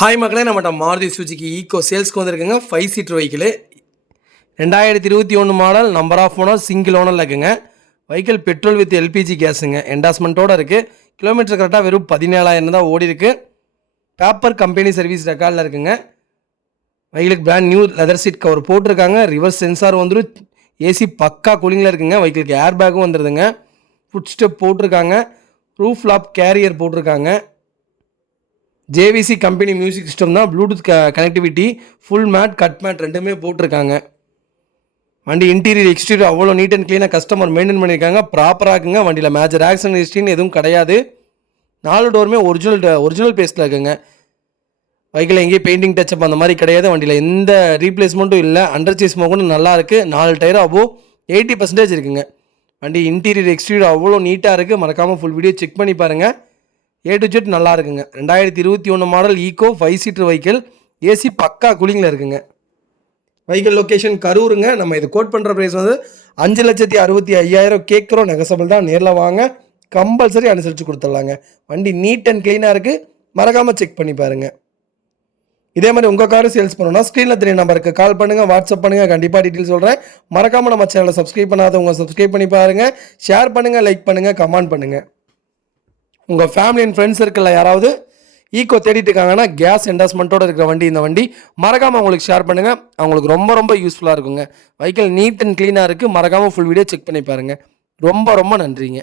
Hi மக்களே, நம்மகிட்ட Maruti Suzuki Eeco சேல்ஸ்க்கு வந்திருக்குங்க. 5 seater vehicle 2021 model, number of owner, single ஓனரில் இருக்குங்க. வெஹிக்கிள் பெட்ரோல் வித் எல்பிஜி கேஸுங்க. என்டாஸ்மெண்ட்டோடு இருக்குது. கிலோமீட்டர் கரெக்டாக வெறும் 17,000 தான் ஓடி இருக்குது. பேப்பர் கம்பெனி சர்வீஸ் ரெக்கார்டில் இருக்குங்க. வெஹிக்கிளுக்கு brand new leather seat cover போட்டிருக்காங்க. ரிவர்ஸ் சென்சார் வந்துடும். ஏசி பக்கா கூலிங்கில் இருக்குங்க. வெஹிக்கிளுக்கு ஏர் பேக்கும் வந்துடுதுங்க. ஃபுட் ஸ்டெப் போட்டிருக்காங்க. ரூஃப் லாப் கேரியர் போட்டிருக்காங்க. ஜேவிசி கம்பெனி மியூசிக் சிஸ்டம் தான். Bluetooth connectivity, full mat, cut mat ரெண்டுமே போட்டிருக்காங்க. வண்டி இன்டீரியர் எக்ஸ்டீரியர் அவ்வளோ நீட் அண்ட் க்ளீனாக கஸ்டமர் மெயின்டைன் பண்ணியிருக்காங்க. ப்ராப்பராக இருக்குங்க. வண்டியில் மேஜர் ஆக்சிடென்ட் ஹிஸ்ட்ரின்னு எதுவும் கிடையாது. 4 டோருமே ஒரிஜினல் பேஸ்ட்டில் இருக்குங்க. வெஹிக்கிள் எங்கேயும் பெயிண்டிங் டச்சப் அந்த மாதிரி கிடையாது. வண்டியில் எந்த ரீப்ளேஸ்மெண்ட்டும் இல்லை. அண்டர் சேஸ் கூட நல்லா இருக்குது. 4 டயரும் அபோவ் 80% இருக்குங்க. வண்டி இன்டீரியர் எக்ஸ்டீரியர் அவ்வளோ நீட்டாக இருக்குது. மறக்காமல் ஃபுல் வீடியோ செக் பண்ணி பாருங்கள். A to Z நல்லா இருக்குங்க. 2021 model Eeco 5 seater vehicle. AC பக்கா கூலிங்கில் இருக்குங்க. வெஹிக்கிள் லொக்கேஷன் கரூருங்க. நம்ம இது கோட் பண்ணுற ப்ரைஸ் வந்து 5,65,000 கேட்குறோம். நெகசபிள் தான். நேரில் வாங்க, கம்பல்சரி அனுசரித்து கொடுத்துடலாங்க. வண்டி நீட் அண்ட் க்ளீனாக இருக்குது. மறக்காமல் செக் பண்ணி பாருங்கள். இதே மாதிரி உங்கள் காரு சேல்ஸ் பண்ணணும்னா ஸ்க்ரீனில் தெரிய நம்பருக்கு கால் பண்ணுங்கள், வாட்ஸ்அப் பண்ணுங்கள். கண்டிப்பாக டீட்டெயில் சொல்கிறேன். மறக்காமல் நம்ம சேனலை சப்ஸ்கிரைப் பண்ணாதவங்க சப்ஸ்கிரைப் பண்ணி பாருங்கள். ஷேர் பண்ணுங்கள், லைக் பண்ணுங்கள், கமெண்ட் பண்ணுங்கள். உங்கள் ஃபேமிலி அண்ட் ஃப்ரெண்ட்ஸ் சர்க்கிளில் யாராவது ஈக்கோ தேடிட்டு இருக்காங்கன்னா கேஸ் என்டாஸ்மெண்ட்டோடு இருக்கிற வண்டி இந்த வண்டி மறக்காமல் அவங்களுக்கு ஷேர் பண்ணுங்கள். அவங்களுக்கு ரொம்ப யூஸ்ஃபுல்லாக இருக்குங்க. வெஹிக்கிள் நீட் அண்ட் க்ளீனாக இருக்குது. மறக்காமல் ஃபுல் வீடியோ செக் பண்ணி பாருங்கள். ரொம்ப நன்றிங்க.